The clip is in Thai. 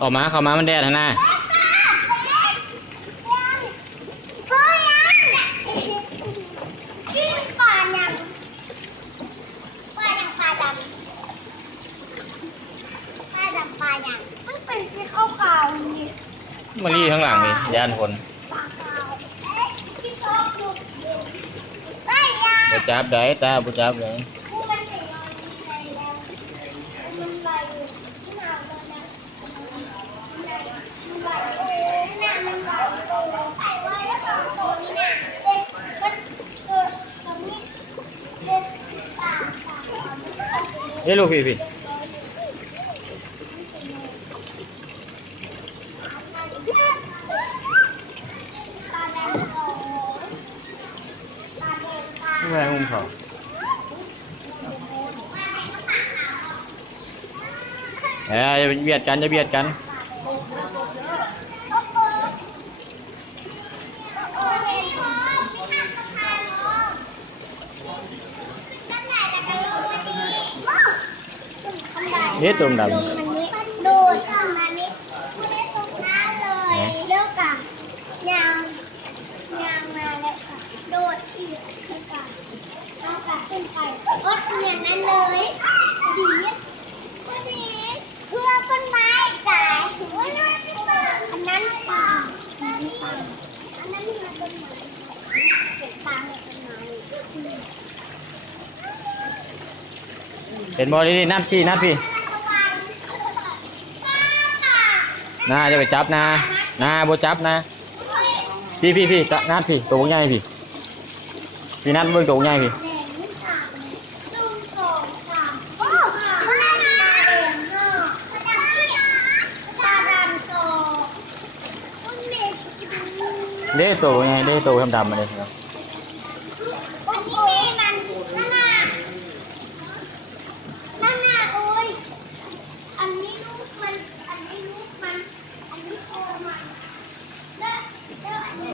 ออกมาเข้ามามันแดดนะ มารีข้างหลังนี่ย่านคนบุจับได้ตาบุจับเลยเฮ้ยลูกพี่ แม่อุ้มเขาจะเบียดกันจะเบียดกันเฮ้ยตุ่มดำโดดมานี้ไม่ได้ตกน้ำเลยเลิกอ่ะยางมาเลยค่ะโดดอีกเลยค่ะเอากลับขึ้นไปอดเหมือนนั้นเลยดีดีเพื่อต้นไม้สายอันนั้นป่าอันนั้นมีต้นไม้ป่าต้นไม้เป็นบอลนี่นัดพี่น่าจะไปจับนะโบจับนะพี่นัดพี่ตัวใหญ่พี่นัดเบิ่งตัวใหญ่พี่เด้ตัวใหญ่เด้ตัวดำๆมาเลยครับ